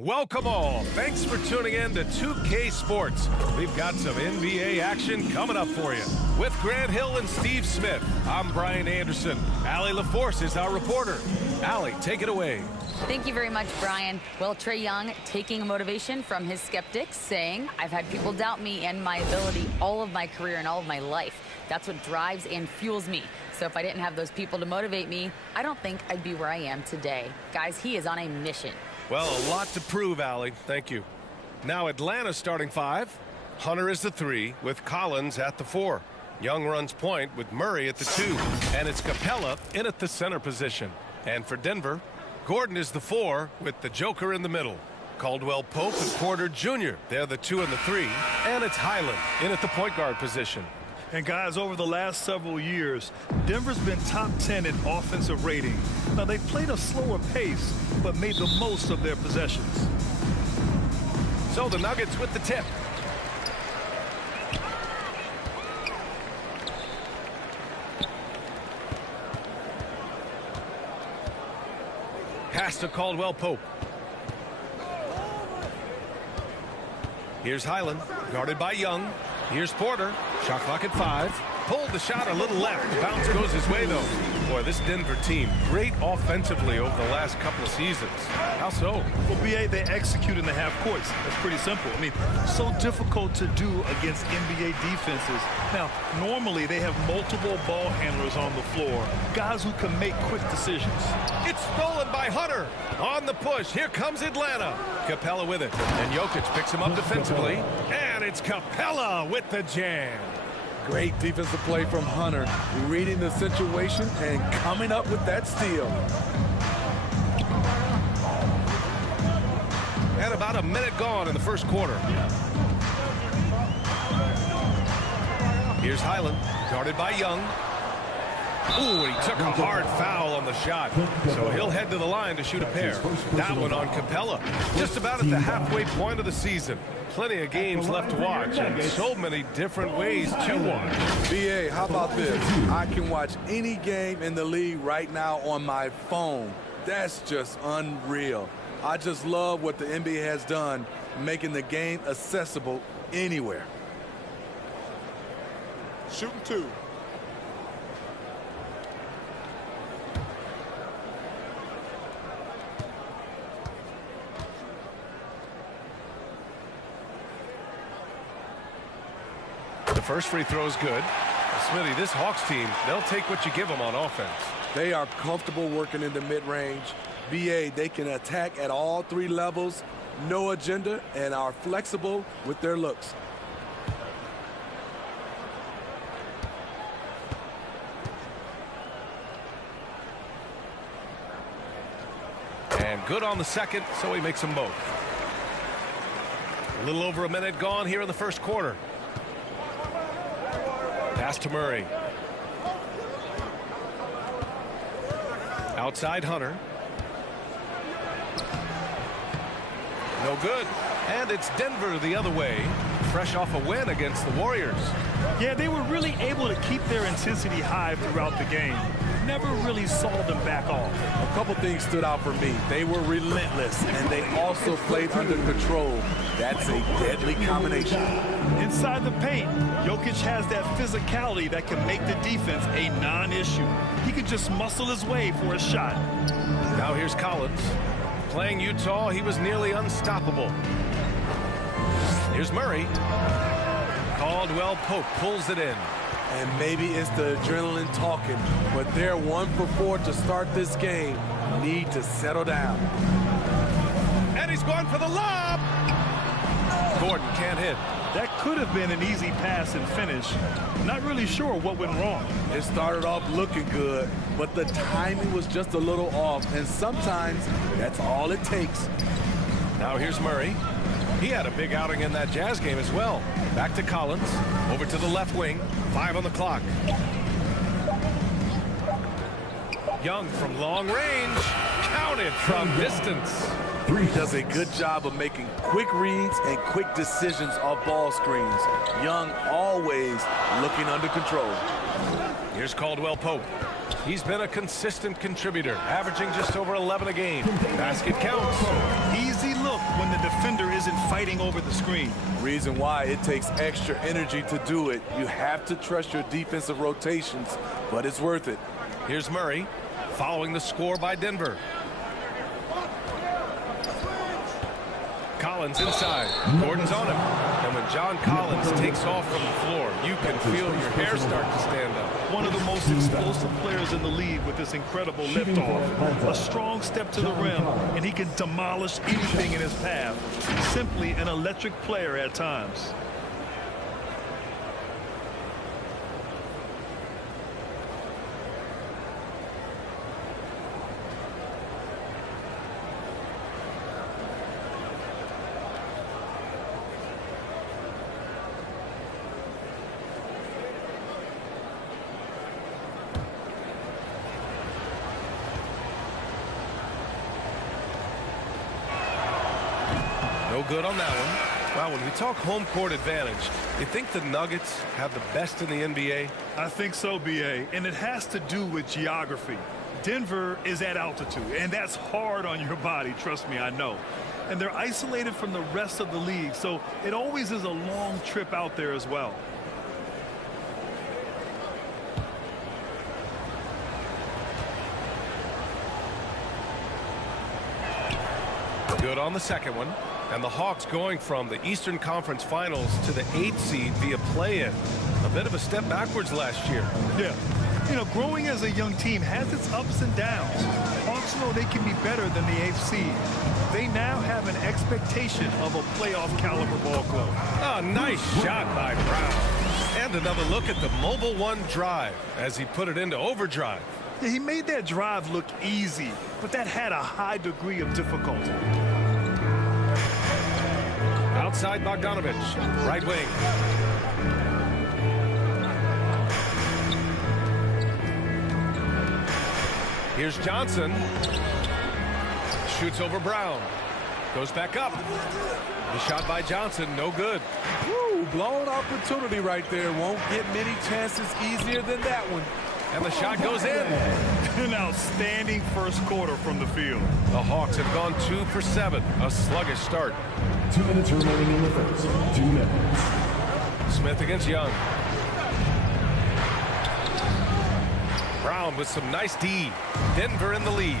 Welcome all. Thanks for tuning in to 2K Sports. We've got some NBA action coming up for you. With Grant Hill and Steve Smith, I'm Brian Anderson. Allie LaForce is our reporter. Allie, take it away. Thank you very much, Brian. Well, Trae Young taking motivation from his skeptics, saying, I've had people doubt me and my ability all of my career and all of my life. That's what drives and fuels me. So if I didn't have those people to motivate me, I don't think I'd be where I am today. Guys, he is on a mission. Well, a lot to prove, Allie. Thank you. Now Atlanta starting five. Hunter is the 3 with Collins at the 4. Young runs point with Murray at the 2. And it's Capella in at the center position. And for Denver, Gordon is the 4 with the Joker in the middle. Caldwell Pope and Porter Jr. They're the 2 and the 3. And it's Highland in at the point guard position. And guys, over the last several years, Denver's been top 10 in offensive rating. Now, they've played a slower pace, but made the most of their possessions. So the Nuggets with the tip. Pass to Caldwell Pope. Here's Highland, guarded by Young. Here's Porter. Shot clock at 5. Pulled the shot a little left. Bounce goes his way, though. Boy, this Denver team, great offensively over the last couple of seasons. How so? Well, BA, they execute in the half courts. That's pretty simple. I mean, so difficult to do against NBA defenses. Now, normally they have multiple ball handlers on the floor, guys who can make quick decisions. It's stolen by Hunter. On the push, here comes Atlanta. Capella with it, and Jokic picks him up defensively. And it's Capella with the jam. Great defensive play from Hunter, reading the situation and coming up with that steal. And about a minute gone in the first quarter. Here's Highland, guarded by Young. Ooh, and he took a hard foul on the shot. So he'll head to the line to shoot a pair. That one on Capella. Just about at the halfway point of the season. Plenty of games left to watch and so many different ways to watch. BA, how about this? I can watch any game in the league right now on my phone. That's just unreal. I just love what the NBA has done, making the game accessible anywhere. Shooting 2. The first free throw is good. Smitty, this Hawks team, they'll take what you give them on offense. They are comfortable working in the mid-range. BA, they can attack at all 3 levels, no agenda, and are flexible with their looks. And good on the second, so he makes them both. A little over a minute gone here in the first quarter. Pass to Murray. Outside Hunter. No good. And it's Denver the other way. Fresh off a win against the Warriors. Yeah, they were really able to keep their intensity high throughout the game. Never really saw them back off. A couple things stood out for me. They were relentless, and they also played under control. That's a deadly combination. Inside the paint, Jokic has that physicality that can make the defense a non-issue. He can just muscle his way for a shot. Now here's Collins. Playing Utah, he was nearly unstoppable. Here's Murray. Caldwell Pope pulls it in. And maybe it's the adrenaline talking, but they're 1 for 4 to start this game. Need to settle down. And he's going for the lob. Gordon can't hit. That could have been an easy pass and finish. Not really sure what went wrong. It started off looking good, but the timing was just a little off, and sometimes that's all it takes. Now here's Murray. He had a big outing in that Jazz game as well. Back to Collins. Over to the left wing. 5 on the clock. Young from long range. Counted from distance. He does a good job of making quick reads and quick decisions off ball screens. Young always looking under control. Here's Caldwell Pope. He's been a consistent contributor, averaging just over 11 a game. Basket counts. Easy look when the defender isn't fighting over the screen. Reason why it takes extra energy to do it. You have to trust your defensive rotations, but it's worth it. Here's Murray following the score by Denver. Collins inside. Gordon's on him. And when John Collins takes off from the floor, you can feel your hair start to stand up. One of the most explosive players in the league with this incredible liftoff. A strong step to the rim, and he can demolish anything in his path. Simply an electric player at times. No good on that one. Wow, when we talk home court advantage, you think the Nuggets have the best in the NBA? I think so, B.A., and it has to do with geography. Denver is at altitude, and that's hard on your body, trust me, I know. And they're isolated from the rest of the league, so it always is a long trip out there as well. Good on the second one. And the Hawks going from the Eastern Conference Finals to the 8th seed via play-in. A bit of a step backwards last year. Yeah. You know, growing as a young team has its ups and downs. Hawks know they can be better than the 8th seed. They now have an expectation of a playoff caliber ball club. Oh, nice shot by Brown. And another look at the Mobile One drive as he put it into overdrive. Yeah, he made that drive look easy, but that had a high degree of difficulty. Outside Bogdanovich, right wing. Here's Johnson. Shoots over Brown. Goes back up. The shot by Johnson, no good. Woo, blown opportunity right there. Won't get many chances easier than that one. And the shot goes in. An outstanding first quarter from the field. The Hawks have gone 2 for 7. A sluggish start. 2 minutes remaining in the first. 2 minutes. Smith against Young. Brown with some nice D. Denver in the lead.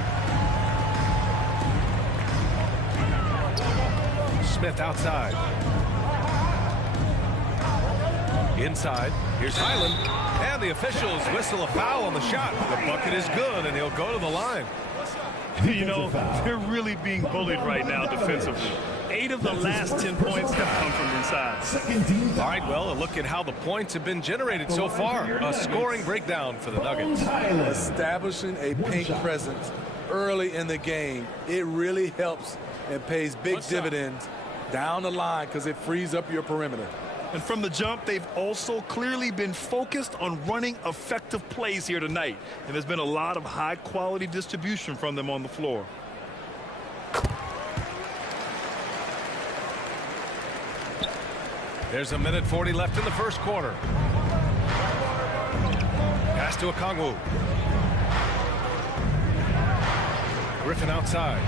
Smith outside. Inside. Here's Highland. And the officials whistle a foul on the shot. The bucket is good, and he'll go to the line. You know, they're really being bullied right now defensively. 8 of the last 10 points have come from inside. All right, well, a look at how the points have been generated so far. A scoring breakdown for the Nuggets. Establishing a paint presence early in the game, it really helps and pays big dividends down the line because it frees up your perimeter. And from the jump, they've also clearly been focused on running effective plays here tonight. And there's been a lot of high-quality distribution from them on the floor. There's 1:40 left in the first quarter. Pass to Okongwu. Griffin outside.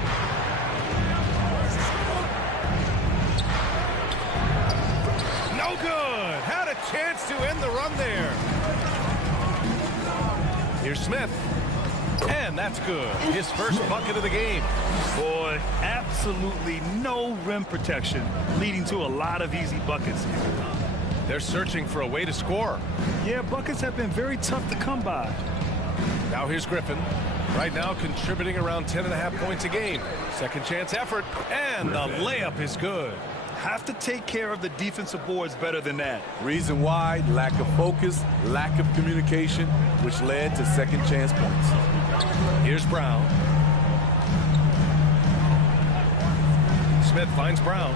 No good. Had a chance to end the run there. Here's Smith. And that's good. His first bucket of the game. Boy, absolutely no rim protection, leading to a lot of easy buckets. They're searching for a way to score. Yeah, buckets have been very tough to come by. Now here's Griffin. Right now contributing around 10.5 points a game. Second chance effort. And the layup is good. Have to take care of the defensive boards better than that. Reason why: lack of focus, lack of communication, which led to second chance points. Here's Brown. Smith finds Brown.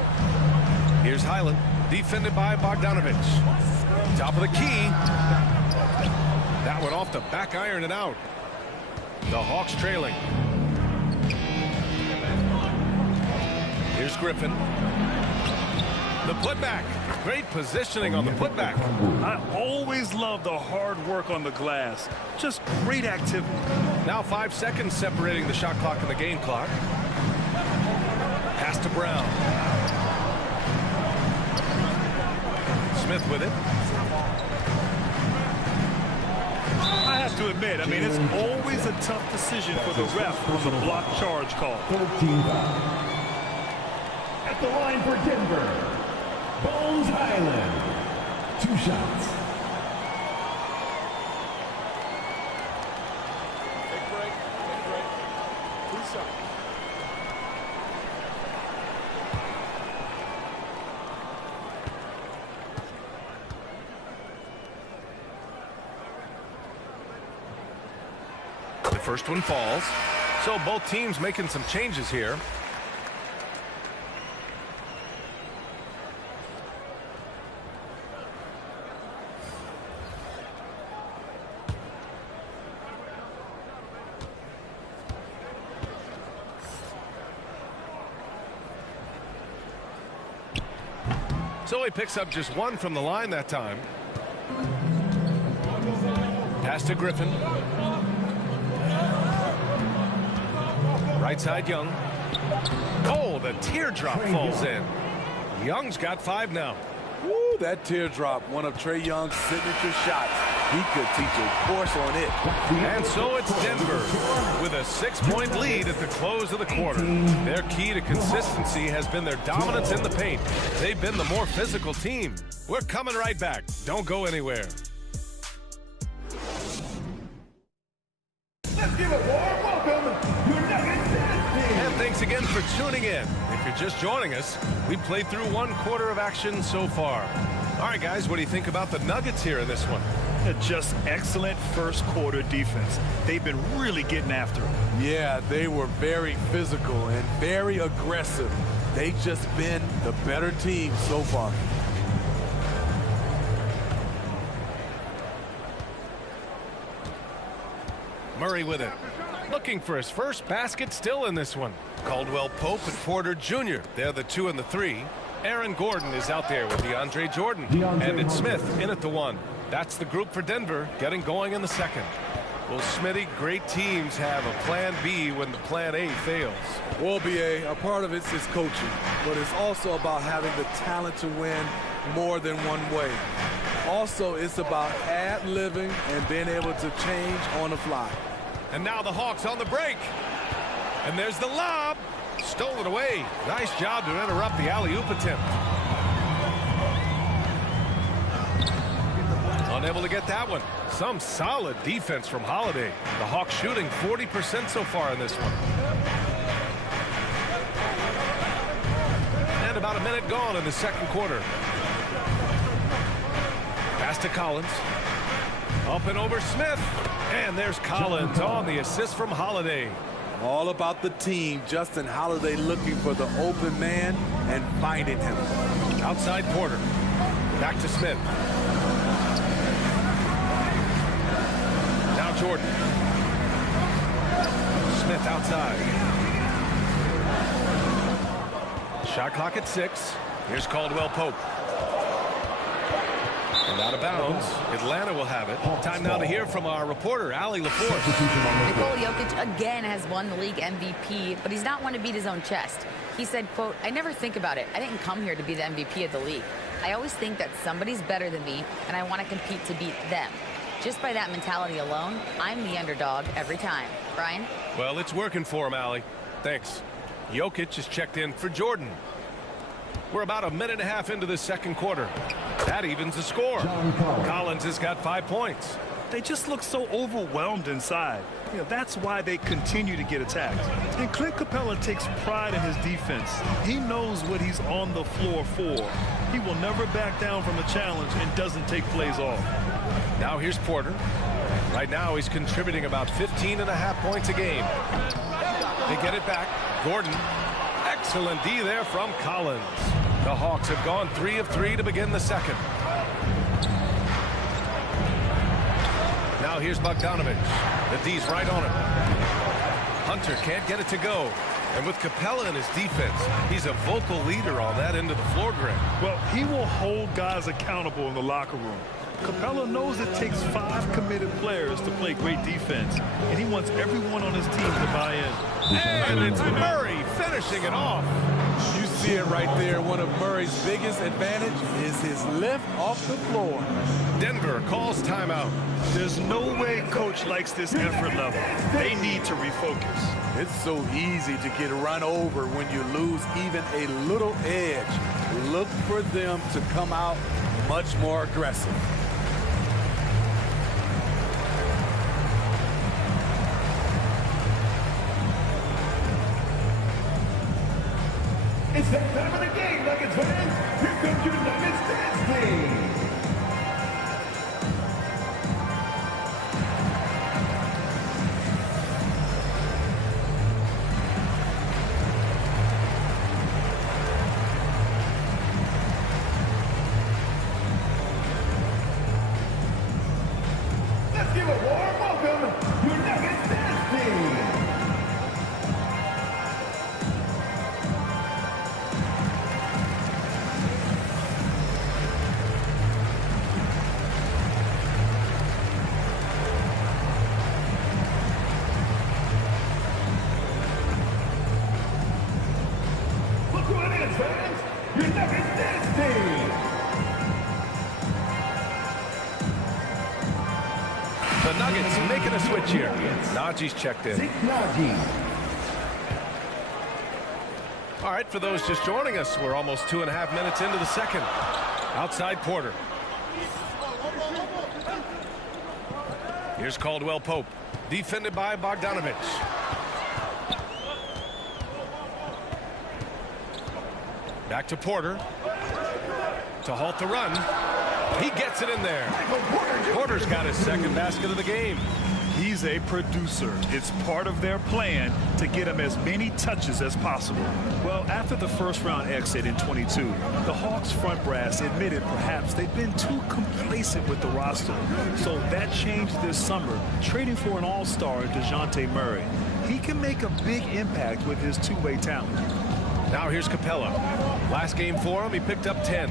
Here's Highland, defended by Bogdanovich. Top of the key. That one off the back iron and out. The Hawks trailing. Here's Griffin. The putback. Great positioning on the putback. I always love the hard work on the glass. Just great activity. Now 5 seconds separating the shot clock and the game clock. Pass to Brown. Smith with it. I have to admit, I mean, it's always a tough decision for the ref on the block charge call. 13 foul. At the line for Denver, Bones Highland. 2 shots. Take break. 2 shots. The first one falls. So both teams making some changes here. So he picks up just 1 from the line that time. Pass to Griffin. Right side, Young. Oh, the teardrop falls in. Young's got 5 now. Woo, that teardrop, one of Trae Young's signature shots. He could teach a course on it. And so it's Denver with a 6-point lead at the close of the quarter. Their key to consistency has been their dominance in the paint. They've been the more physical team. We're coming right back. Don't go anywhere. Let's give a warm welcome to your Nuggets team. And thanks again for tuning in. If you're just joining us, we played through 1 quarter of action so far. All right, guys, what do you think about the Nuggets here in this one? Just excellent first quarter defense. They've been really getting after it. Yeah, they were very physical and very aggressive. They've just been the better team so far. Murray with it. Looking for his first basket still in this one. Caldwell Pope and Porter Jr. They're the 2 and the 3. Aaron Gordon is out there with DeAndre Jordan. And it's Smith in at the 1. That's the group for Denver getting going in the second. Well, Smitty, great teams have a plan B when the plan A fails. Well, BA, a part of it is coaching, but it's also about having the talent to win more than one way. Also, it's about ad-libbing and being able to change on the fly. And now the Hawks on the break. And there's the lob. Stolen away. Nice job to interrupt the alley-oop attempt. Unable to get that one. Some solid defense from Holiday. The Hawks shooting 40% so far in this one. And about a minute gone in the second quarter. Pass to Collins. Up and over Smith. And there's Collins on the assist from Holiday. All about the team. Justin Holiday looking for the open man and finding him. Outside Porter. Back to Smith. Now Jordan. Smith outside. Shot clock at 6. Here's Caldwell Pope. And out of bounds. Atlanta will have it. Time now to hear from our reporter, Allie LaForce. Nikola Jokic again has won the league MVP, but he's not one to beat his own chest. He said, quote, "I never think about it. I didn't come here to be the MVP of the league. I always think that somebody's better than me, and I want to compete to beat them. Just by that mentality alone, I'm the underdog every time." Brian? Well, it's working for him, Allie. Thanks. Jokic is checked in for Jordan. We're about a minute and a half into the second quarter. That evens the score. Collins has got 5 points. They just look so overwhelmed inside. You know, that's why they continue to get attacked. And Clint Capella takes pride in his defense. He knows what he's on the floor for. He will never back down from a challenge and doesn't take plays off. Now here's Porter. Right now he's contributing about 15.5 points a game. They get it back. Gordon. Excellent D there from Collins. The Hawks have gone 3 of 3 to begin the second. Now here's Bogdanovich. The D's right on him. Hunter can't get it to go. And with Capella in his defense, he's a vocal leader on that end of the floor, Greg. Well, he will hold guys accountable in the locker room. Capella knows it takes 5 committed players to play great defense, and he wants everyone on his team to buy in. And it's Murray finishing it off. it right there. One of Murray's biggest advantage is his lift off the floor. Denver calls timeout. There's no way coach likes this effort level. They need to refocus. It's so easy to get run over when you lose even a little edge. Look for them to come out much more aggressive. It's that time of the game, Nuggets fans. Here comes your Nuggets dance team. Let's give a warm welcome to your Nuggets dance team. Look who it is, fans! Your Nuggets dance team! The Nuggets making a switch here. Najee's checked in. Najee. All right, for those just joining us, we're almost 2.5 minutes into the second. Outside Porter. Here's Caldwell Pope. Defended by Bogdanovich. Back to Porter. To halt the run. He gets it in there. Porter's got his second basket of the game. He's a producer. It's part of their plan to get him as many touches as possible. Well, after the first-round exit in 22, the Hawks front brass admitted perhaps they've been too complacent with the roster. So that changed this summer, trading for an all-star in DeJounte Murray. He can make a big impact with his two-way talent. Now here's Capella. Last game for him, he picked up 10.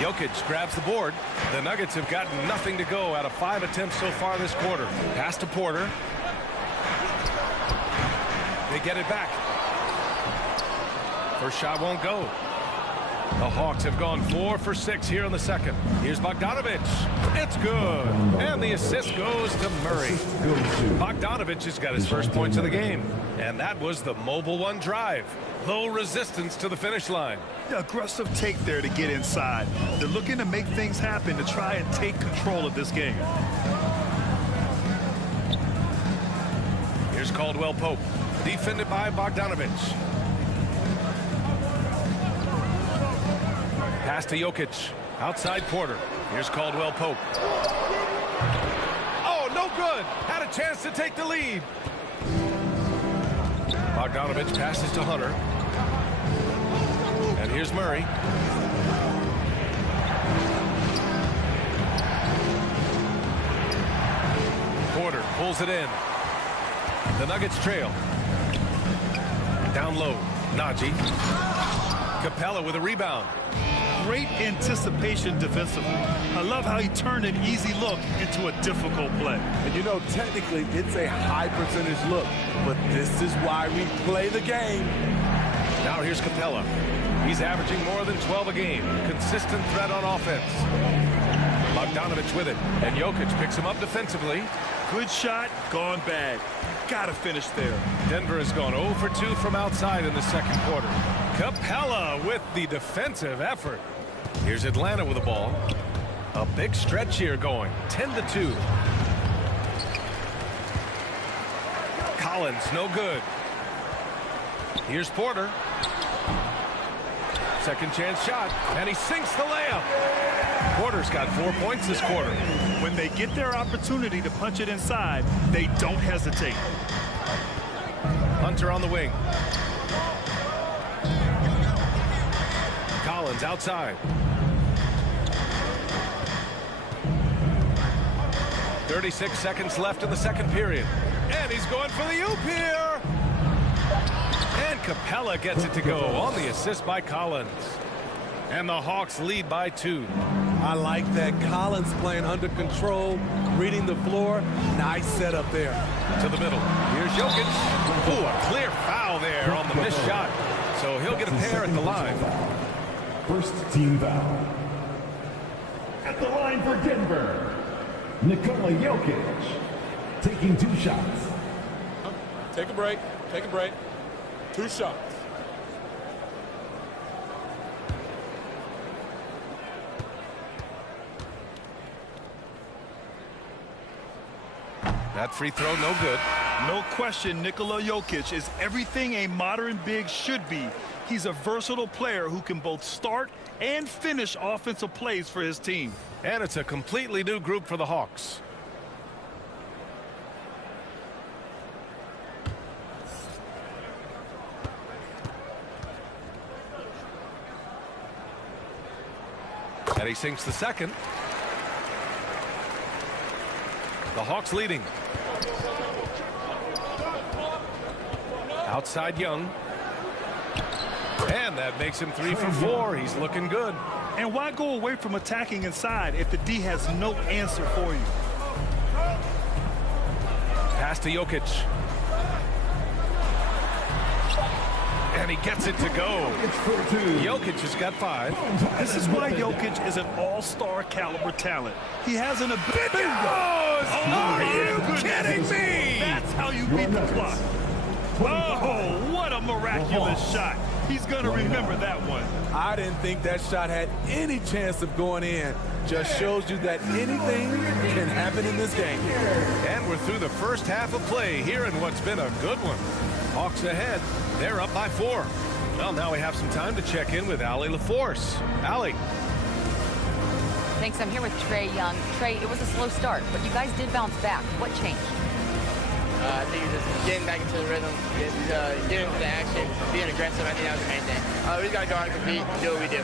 Jokic grabs the board. The Nuggets have gotten nothing to go out of 5 attempts so far this quarter. Pass to Porter. They get it back. First shot won't go. The Hawks have gone 4 for 6 here in the second. Here's Bogdanovich. It's good. And the assist goes to Murray. Bogdanovich has got his first points of the game. And that was the mobile one drive. Low resistance to the finish line. Aggressive take there to get inside. They're looking to make things happen to try and take control of this game. Here's Caldwell Pope. Defended by Bogdanovich. Pass to Jokic. Outside Porter. Here's Caldwell Pope. Oh, no good. Had a chance to take the lead. Bogdanovich passes to Hunter. And here's Murray. Porter pulls it in. The Nuggets trail. Down low. Najee. Capella with a rebound. Great anticipation defensively. I love how he turned an easy look into a difficult play. And you know, technically, it's a high percentage look, but this is why we play the game. Now here's Capella. He's averaging more than 12 a game. Consistent threat on offense. Bogdanovich with it, and Jokic picks him up defensively. Good shot, gone bad. Gotta finish there. Denver has gone 0 for 2 from outside in the second quarter. Capella with the defensive effort. Here's Atlanta with the ball. A big stretch here going. 10-2. Collins, no good. Here's Porter. Second chance shot, and he sinks the layup. Porter's got 4 points this quarter. When they get their opportunity to punch it inside, they don't hesitate. Hunter on the wing. Collins outside. 36 seconds left in the second period. And he's going for the oop here. And Capella gets it to go on the assist by Collins. And the Hawks lead by 2. I like that. Collins playing under control, reading the floor. Nice setup there. To the middle. Here's Jokic. Ooh, a clear foul there on the missed shot. So he'll get a pair at the line. First team foul. At the line for Denver, Nikola Jokic, taking 2 shots. Take a break. Take a break. 2 shots. That free throw, no good. No question, Nikola Jokic is everything a modern big should be. He's a versatile player who can both start and finish offensive plays for his team. And it's a completely new group for the Hawks. And he sinks the second. The Hawks leading. Outside Young. And that makes him 3 for 4. He's looking good. And why go away from attacking inside if the D has no answer for you? Pass to Jokic. And he gets it to go. Jokic has got 5. This is why Jokic is an all-star caliber talent. He has an ability. Are you kidding me? That's how you beat the clock. Oh, what a miraculous shot. He's going to remember that one. I didn't think that shot had any chance of going in. Just shows you that anything can happen in this game. And we're through the first half of play here in what's been a good one. Hawks ahead. They're up by 4. Well, now we have some time to check in with Allie LaForce. Allie. Thanks. I'm here with Trae Young. Trae, it was a slow start, but you guys did bounce back. What changed? I think just getting back into the rhythm, getting into the action, being aggressive. I think that was the main thing. We just got to go out and compete, do what we do.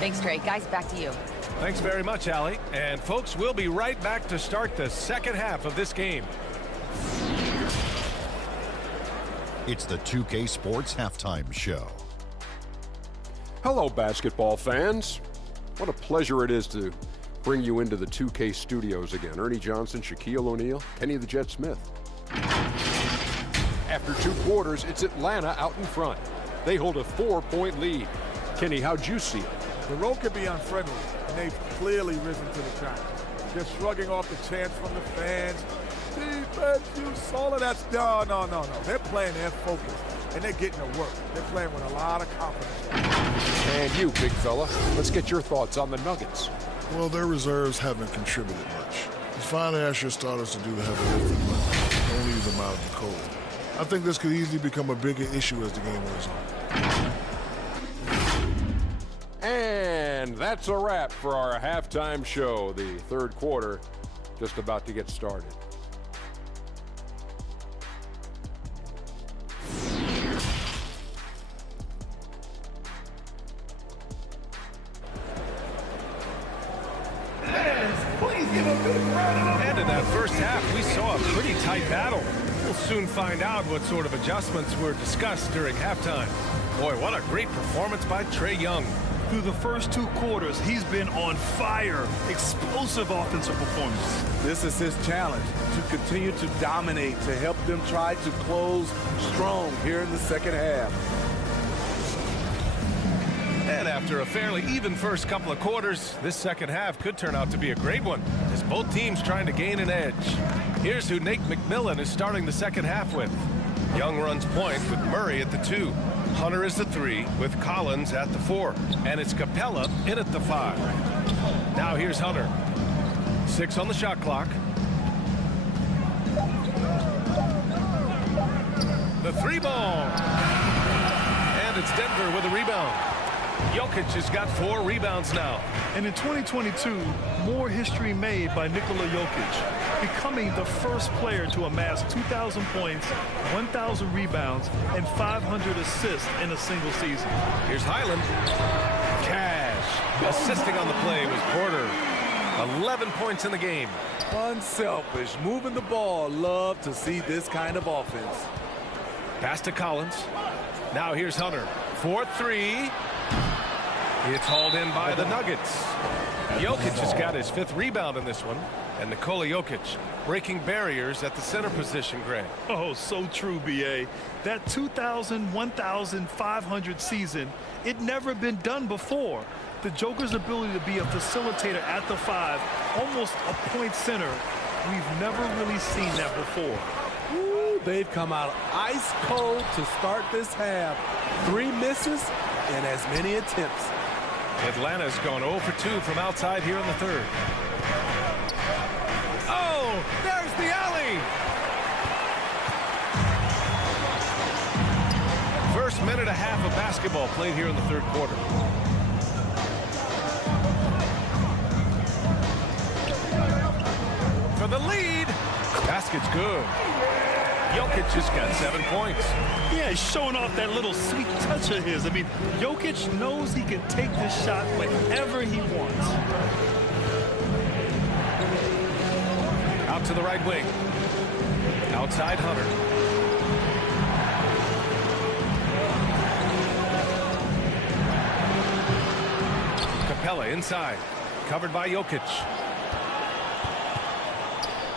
Thanks, Trae. Guys, back to you. Thanks very much, Allie. And folks, we'll be right back to start the second half of this game. It's the 2K Sports Halftime Show. Hello, basketball fans. What a pleasure it is to bring you into the 2K studios again. Ernie Johnson, Shaquille O'Neal, Kenny the Jet Smith. After 2 quarters, it's Atlanta out in front. They hold a 4-point lead. Kenny, how'd you see it? The road could be unfriendly, and they've clearly risen to the challenge. They're shrugging off the chants from the fans. Defense, you solid. That's no. They're playing their focus, and they're getting to work. They're playing with a lot of confidence. And you, big fella, let's get your thoughts on the Nuggets. Well, their reserves haven't contributed much. You finally ask your starters to do the heavy lifting, but don't leave them out in the cold. I think this could easily become a bigger issue as the game wears on. And that's a wrap for our halftime show. The third quarter just about to get started. And in that first half, we saw a pretty tight battle. We'll soon find out what sort of adjustments were discussed during halftime. Boy, what a great performance by Trae Young. Through the first 2 quarters, he's been on fire. Explosive offensive performance. This is his challenge, to continue to dominate, to help them try to close strong here in the second half. And after a fairly even first couple of quarters, this second half could turn out to be a great one, as both teams trying to gain an edge. Here's who Nate McMillan is starting the second half with. Young runs point with Murray at the 2. Hunter is the 3 with Collins at the 4. And it's Capella in at the 5. Now here's Hunter. 6 on the shot clock. The 3 ball. And it's Denver with a rebound. Jokic has got 4 rebounds now. And in 2022, more history made by Nikola Jokic, becoming the first player to amass 2,000 points, 1,000 rebounds, and 500 assists in a single season. Here's Highland. Cash. Assisting on the play was Porter. 11 points in the game. Unselfish, moving the ball. Love to see this kind of offense. Pass to Collins. Now here's Hunter. 4-3. It's hauled in by the Nuggets. Jokic has got his 5th rebound in this one. And Nikola Jokic breaking barriers at the center position, Greg. Oh, so true, B.A. That 2,000-1,500 season, it never been done before. The Joker's ability to be a facilitator at the 5, almost a point center, we've never really seen that before. Ooh, they've come out ice cold to start this half. 3 misses and as many attempts. Atlanta's gone 0 for 2 from outside here in the third. Oh, there's the alley. First minute and a half of basketball played here in the third quarter. For the lead. Basket's good. Jokic just got 7 points. Yeah, he's showing off that little sweet touch of his. I mean, Jokic knows he can take this shot whenever he wants. Out to the right wing. Outside Hunter. Capella inside. Covered by Jokic.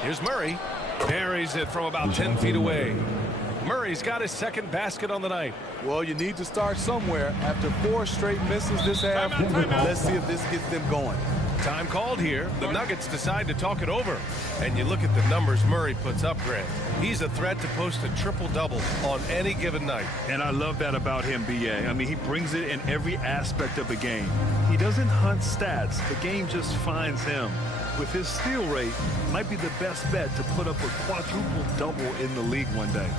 Here's Murray. Buries it from about 10 feet away. Murray's got his second basket on the night. Well, you need to start somewhere. After 4 straight misses this half, let's see if this gets them going. Time called here. The Nuggets decide to talk it over. And you look at the numbers Murray puts up, Grant. He's a threat to post a triple-double on any given night. And I love that about him, B.A. I mean, he brings it in every aspect of the game. He doesn't hunt stats. The game just finds him. With his steal rate, might be the best bet to put up a quadruple double in the league one day.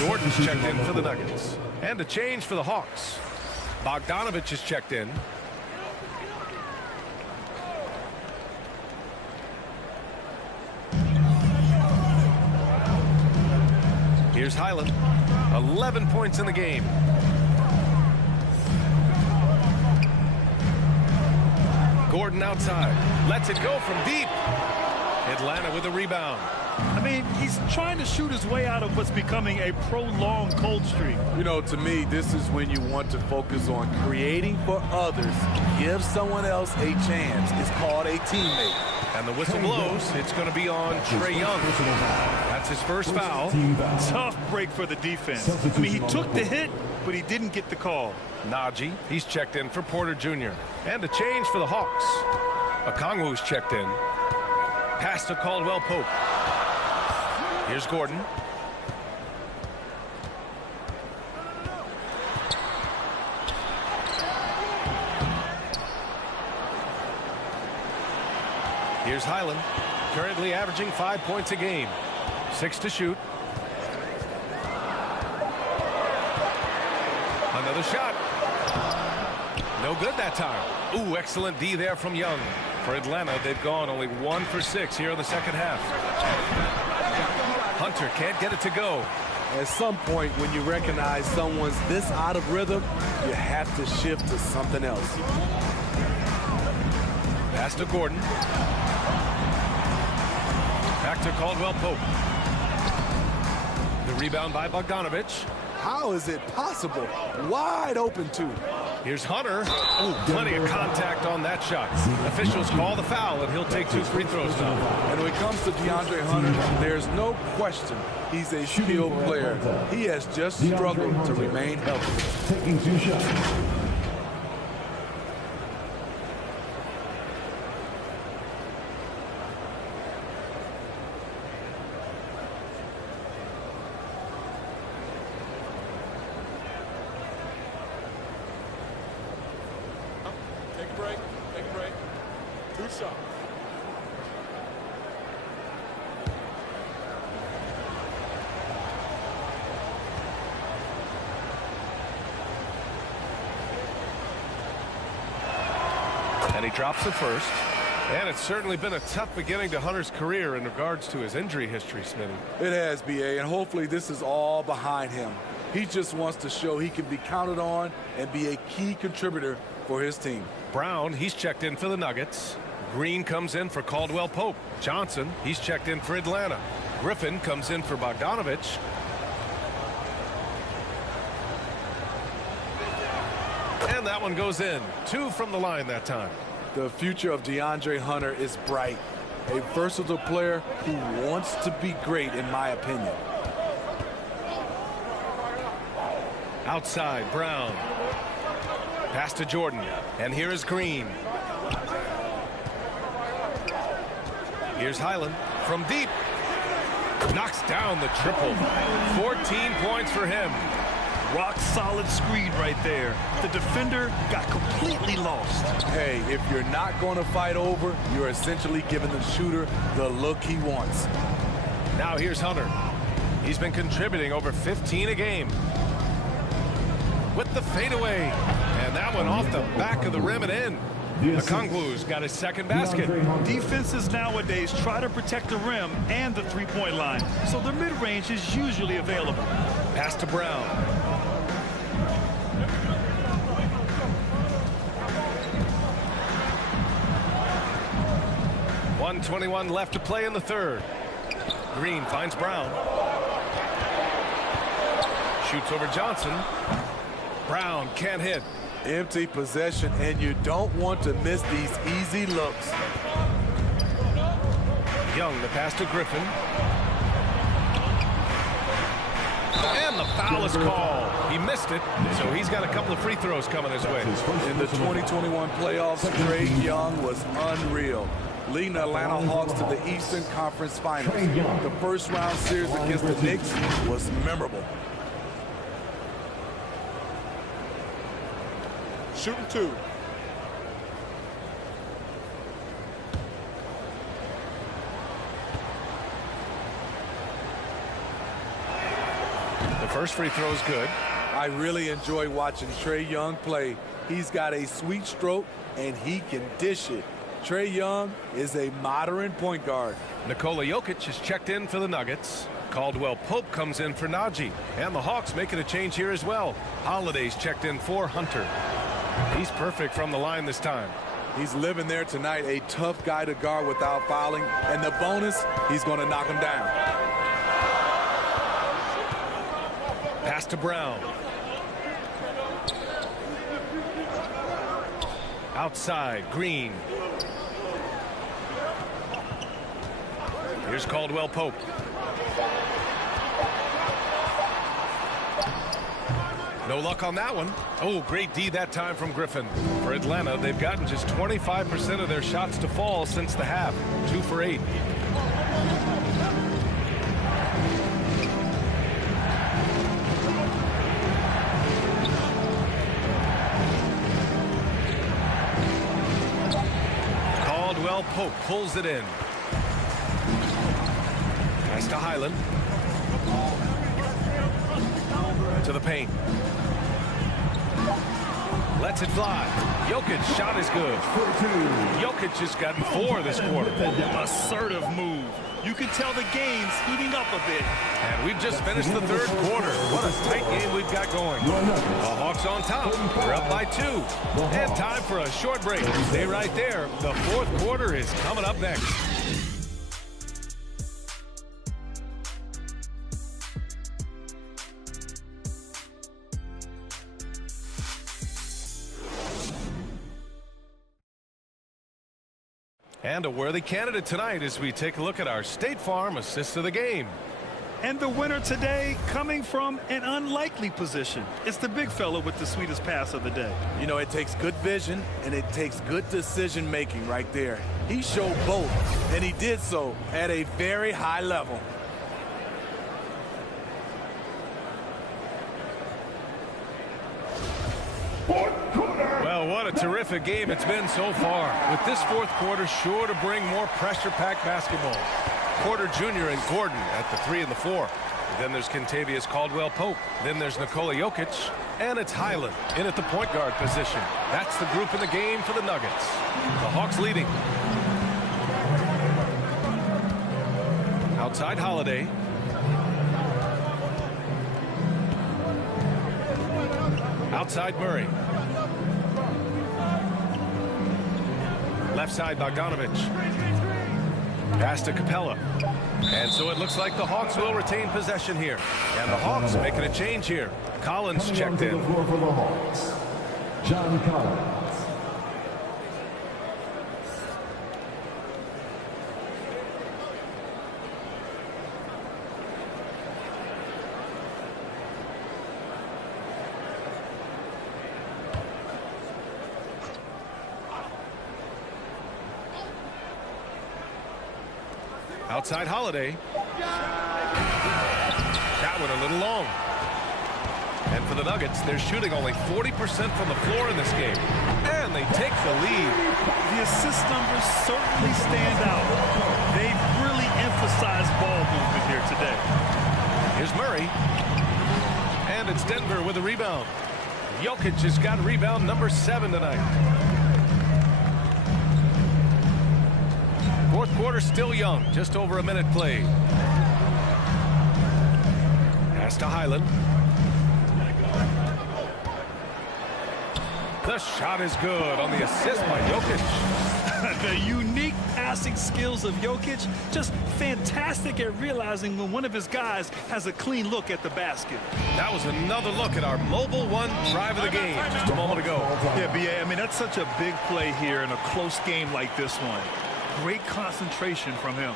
Gordon's checked in for the Nuggets. And a change for the Hawks. Bogdanovich is checked in. Here's Highland. 11 points in the game. Gordon outside. Lets it go from deep. Atlanta with a rebound. I mean, he's trying to shoot his way out of what's becoming a prolonged cold streak. You know, to me, this is when you want to focus on creating for others. Give someone else a chance. It's called a teammate. And the whistle blows. It's going to be on Trae Young. That's his first foul. Tough break for the defense. I mean, he took the hit, but he didn't get the call. Najee, he's checked in for Porter Jr. And a change for the Hawks. Okongwu's checked in. Pass to Caldwell Pope. Here's Gordon. Here's Highland, currently averaging 5 points a game. 6 to shoot. Another shot. No good that time. Ooh, excellent D there from Young. For Atlanta, they've gone only 1 for 6 here in the second half. Hunter can't get it to go. At some point, when you recognize someone's this out of rhythm, you have to shift to something else. Pass to Gordon. Back to Caldwell Pope. The rebound by Bogdanovich. How is it possible? Wide open, too. Here's Hunter. Ooh, plenty of contact on that shot. Officials call the foul, and he'll take 2 free throws now. And when it comes to DeAndre Hunter, there's no question he's a skilled player. He has just struggled to remain healthy. Taking 2 shots. Make break. 2 shots. And he drops the first. And it's certainly been a tough beginning to Hunter's career in regards to his injury history, Smitty. It has, B.A., and hopefully this is all behind him. He just wants to show he can be counted on and be a key contributor for his team. Brown, he's checked in for the Nuggets. Green comes in for Caldwell Pope. Johnson, he's checked in for Atlanta. Griffin comes in for Bogdanovich. And that one goes in. 2 from the line that time. The future of DeAndre Hunter is bright. A versatile player who wants to be great, in my opinion. Outside, Brown. Pass to Jordan. And here is Green. Here's Highland from deep. Knocks down the triple. 14 points for him. Rock solid screen right there. The defender got completely lost. Hey, if you're not going to fight over, you're essentially giving the shooter the look he wants. Now here's Hunter. He's been contributing over 15 a game. With the fadeaway. And that one off the back of the rim and in. Okongwu's got his second basket. Defenses nowadays try to protect the rim and the three-point line, so the mid-range is usually available. Pass to Brown. 1:21 left to play in the third. Green finds Brown. Shoots over Johnson. Brown can't hit. Empty possession, and you don't want to miss these easy looks. Young, the pass to Griffin. And the foul is called. He missed it, so he's got a couple of free throws coming his way. In the 2021 playoffs, Trae Young was unreal, leading the Atlanta Hawks to the Eastern Conference Finals. The first round series against the Knicks was memorable. Shooting 2. The first free throw is good. I really enjoy watching Trae Young play. He's got a sweet stroke, and he can dish it. Trae Young is a modern point guard. Nikola Jokic is checked in for the Nuggets. Caldwell Pope comes in for Najee. And the Hawks making a change here as well. Holiday's checked in for Hunter. He's perfect from the line this time. He's living there tonight, a tough guy to guard without fouling. And the bonus, he's going to knock him down. Pass to Brown. Outside, Green. Here's Caldwell Pope. No luck on that one. Oh, great D that time from Griffin. For Atlanta, they've gotten just 25% of their shots to fall since the half. 2 for 8. Caldwell Pope pulls it in. Pass to Highland. To the paint. Lets it fly. Jokic shot is good. Jokic has gotten 4 this quarter. Assertive move. You can tell the game's heating up a bit. And we've just finished the third quarter. What a tight game we've got going. The Hawks on top. They're up by 2. And time for a short break. Stay right there. The fourth quarter is coming up next. And a worthy candidate tonight as we take a look at our State Farm assist of the game. And the winner today coming from an unlikely position. It's the big fella with the sweetest pass of the day. You know, it takes good vision and it takes good decision making right there. He showed both, and he did so at a very high level. Well, Well, what a terrific game it's been so far. With this fourth quarter sure to bring more pressure-packed basketball. Porter Jr. and Gordon at the 3 and the 4. Then there's Kentavious Caldwell-Pope. Then there's Nikola Jokic. And it's Highland in at the point guard position. That's the group in the game for the Nuggets. The Hawks leading. Outside Holiday. Outside Murray. Left side Bogdanovich. Pass to Capella. And so it looks like the Hawks will retain possession here. And the Hawks making a change here. Collins checked in. For the Hawks, John Collins. Outside Holiday. That one a little long. And for the Nuggets, they're shooting only 40% from the floor in this game. And they take the lead. The assist numbers certainly stand out. They've really emphasized ball movement here today. Here's Murray. And it's Denver with a rebound. Jokic has got rebound number 7 tonight. Fourth quarter still young. Just over a minute played. Pass to Highland. The shot is good on the assist by Jokic. The unique passing skills of Jokic, just fantastic at realizing when one of his guys has a clean look at the basket. That was another look at our mobile one drive of the game just a moment ago. Yeah, B.A., I mean, that's such a big play here in a close game like this one. Great concentration from him.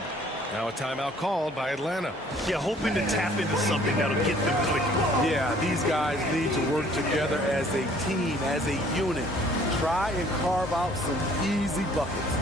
Now a timeout called by Atlanta. Yeah, hoping to tap into something that'll get them clicking. Yeah, these guys need to work together as a team, as a unit. Try and carve out some easy buckets.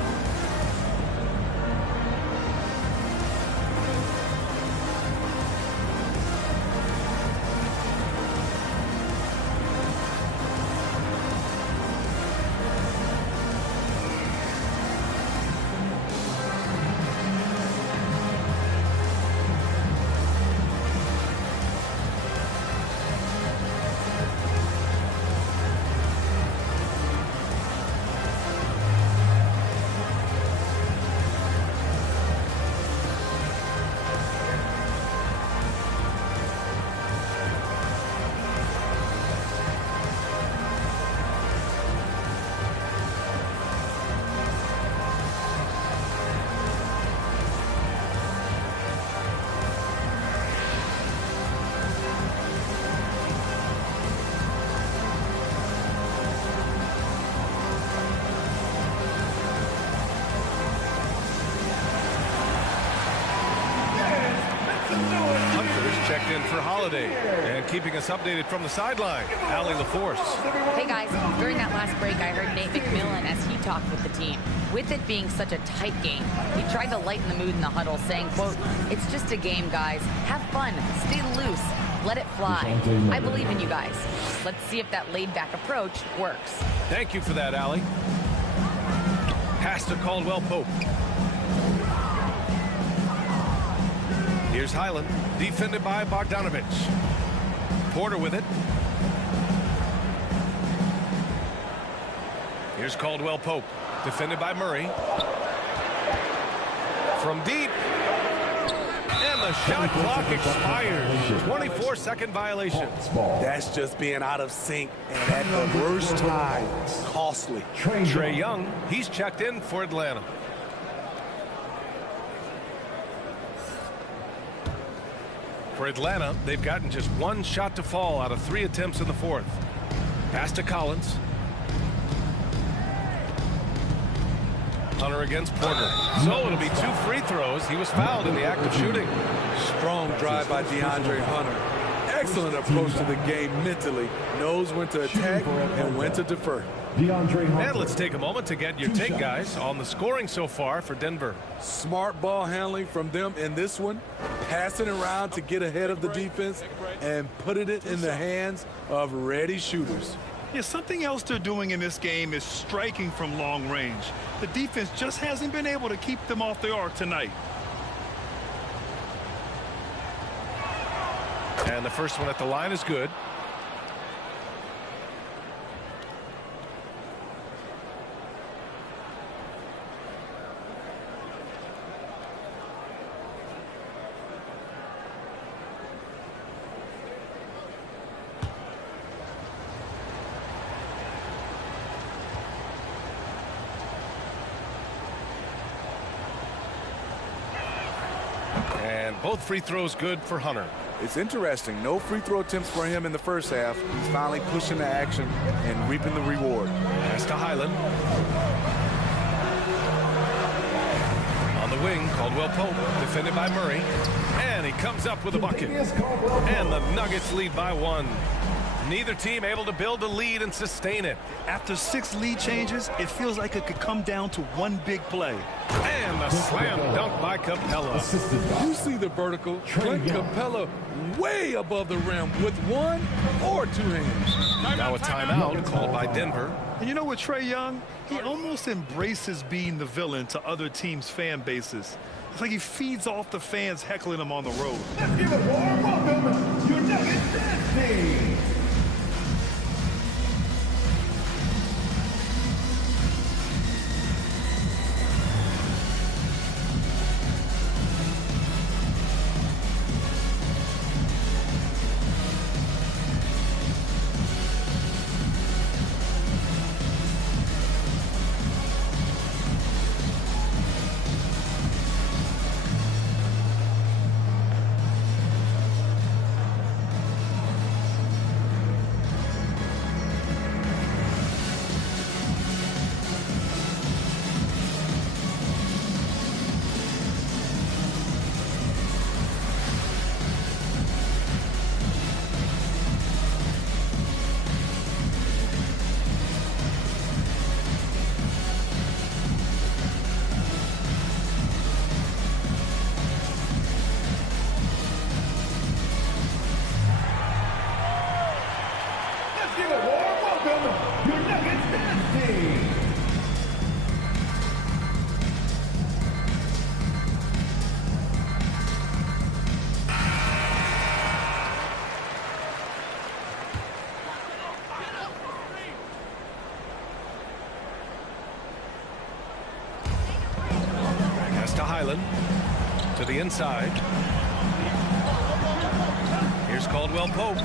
Checked in for Holiday. And keeping us updated from the sideline, Allie LaForce. Hey guys, during that last break, I heard Nate McMillan as he talked with the team. With it being such a tight game, he tried to lighten the mood in the huddle, saying, quote, "It's just a game, guys. Have fun. Stay loose. Let it fly. I believe in you guys. Let's see if that laid-back approach works." Thank you for that, Allie. Pass to Caldwell-Pope. Here's Highland, defended by Bogdanovich. Porter with it. Here's Caldwell-Pope, defended by Murray. From deep. And the shot clock expires. 24-second violation. That's just being out of sync and at the worst time. Costly. Trae Young, he's checked in for Atlanta. For Atlanta, they've gotten just one shot to fall out of 3 attempts in the fourth. Pass to Collins. Hunter against Porter. So it'll be 2 free throws. He was fouled in the act of shooting. Strong drive by DeAndre Hunter. Excellent approach to the game mentally. Knows when to attack and when to defer. And let's take a moment to get your take, guys, on the scoring so far for Denver. Smart ball handling from them in this one. Passing around to get ahead of the defense and putting it in the hands of ready shooters. Yeah, something else they're doing in this game is striking from long range. The defense just hasn't been able to keep them off the arc tonight. And the first one at the line is good. And both free throws good for Hunter. It's interesting. No free throw attempts for him in the first half. He's finally pushing the action and reaping the reward. Pass to Highland. On the wing, Caldwell Pope, defended by Murray. And he comes up with a bucket. And the Nuggets lead by 1. Neither team able to build a lead and sustain it. After 6 lead changes, it feels like it could come down to one big play. And the slam dunk by Capella. You see the vertical. Clint Capella way above the rim with 1 or 2 hands. Now a timeout called by Denver. And you know what, Trae Young? He almost embraces being the villain to other teams' fan bases. It's like he feeds off the fans heckling him on the road. Let's give it warm welcome, your Nuggets dance team. To the inside. Here's Caldwell Pope.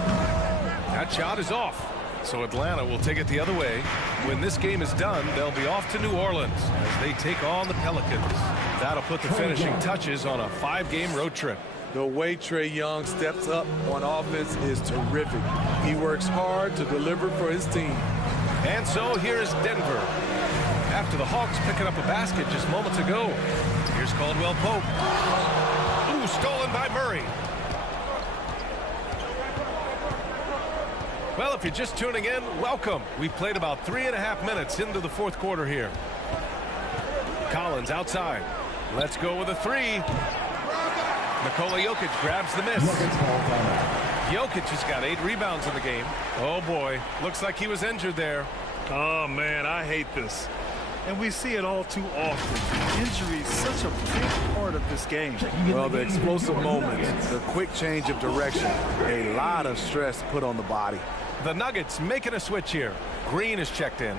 That shot is off. So Atlanta will take it the other way. When this game is done, they'll be off to New Orleans as they take on the Pelicans. That'll put the finishing touches on a 5-game road trip. The way Trae Young steps up on offense is terrific. He works hard to deliver for his team. And so here is Denver. After the Hawks picking up a basket just moments ago. Here's Caldwell Pope. Ooh, stolen by Murray. Well, if you're just tuning in, welcome. We've played about 3.5 minutes into the fourth quarter here. Collins outside. Let's go with a 3. Nikola Jokic grabs the miss. Jokic has got 8 rebounds in the game. Oh, boy. Looks like he was injured there. Oh, man, I hate this. And we see it all too often. Injury is such a big part of this game. Well, the explosive moments, the quick change of direction, a lot of stress put on the body. The Nuggets making a switch here. Green is checked in.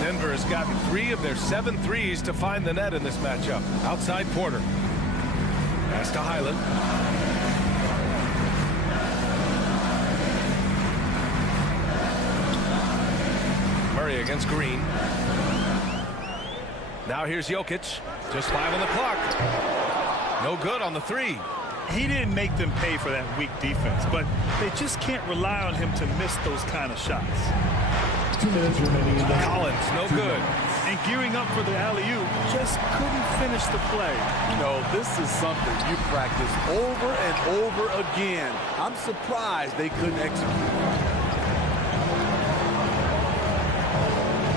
Denver has gotten 3 of their 7 threes to find the net in this matchup. Outside Porter. Pass to Highland. Murray against Green. Now here's Jokic. Just 5 on the clock. No good on the 3. He didn't make them pay for that weak defense, but they just can't rely on him to miss those kind of shots. 2 minutes remaining in the Collins, no good. And gearing up for the alley-oop, just couldn't finish the play. You know, this is something you practice over and over again. I'm surprised they couldn't execute.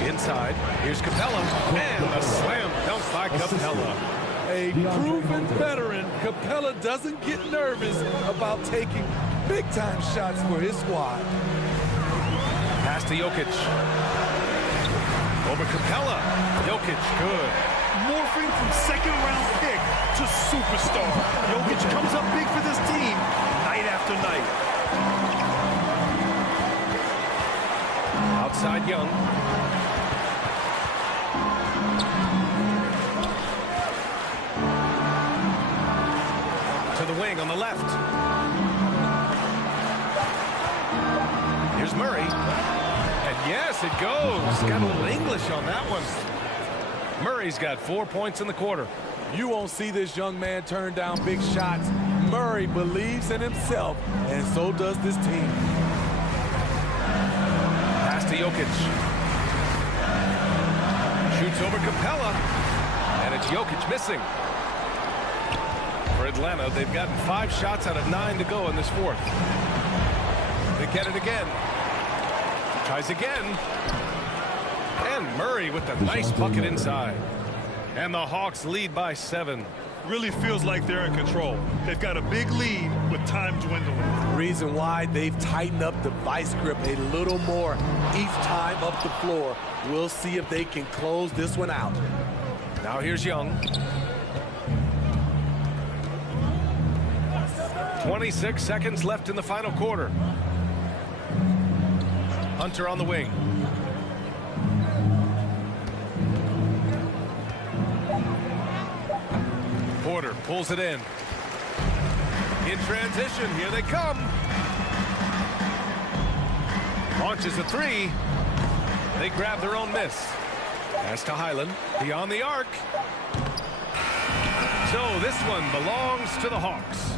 Inside, here's Capella, and a slam dunk by Capella. A proven veteran, Capella doesn't get nervous about taking big-time shots for his squad. Pass to Jokic. Over Capella. Jokic, good. Morphing from second-round pick to superstar. Jokic comes up big for this team night after night. Outside Young. To the wing on the left. Here's Murray. And yes, it goes. Got a little English on that one. Murray's got 4 points in the quarter. You won't see this young man turn down big shots. Murray believes in himself, and so does this team. Pass to Jokic. Shoots over Capella. And it's Jokic missing. For Atlanta, they've gotten 5 shots out of 9 to go in this 4th. They get it again. Tries again. And Murray with the nice bucket inside. And the Hawks lead by 7. Really feels like they're in control. They've got a big lead with time dwindling. Reason why they've tightened up the vice grip a little more each time up the floor. We'll see if they can close this one out. Now here's Young. 26 seconds left in the final quarter. Hunter on the wing. Porter pulls it in. In transition, here they come. Launches a 3. They grab their own miss. Pass to Highland. Beyond the arc. So this one belongs to the Hawks.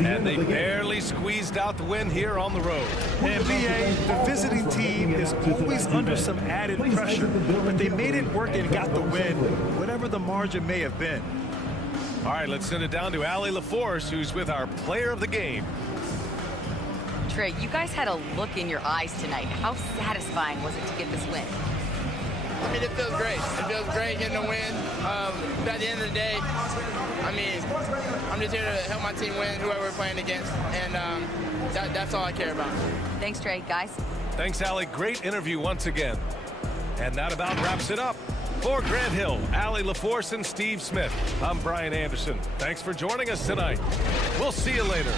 And they barely squeezed out the win here on the road. And BA, the visiting team is always under some added pressure, but they made it work and got the win, whatever the margin may have been. All right, let's send it down to Allie LaForce, who's with our player of the game. Trey, you guys had a look in your eyes tonight. How satisfying was it to get this win? I mean, it feels great. It feels great getting a win. But at the end of the day, I mean, I'm just here to help my team win, whoever we're playing against, and that's all I care about. Thanks, Trey. Guys. Thanks, Allie. Great interview once again. And that about wraps it up. For Grant Hill, Allie LaForce, and Steve Smith, I'm Brian Anderson. Thanks for joining us tonight. We'll see you later.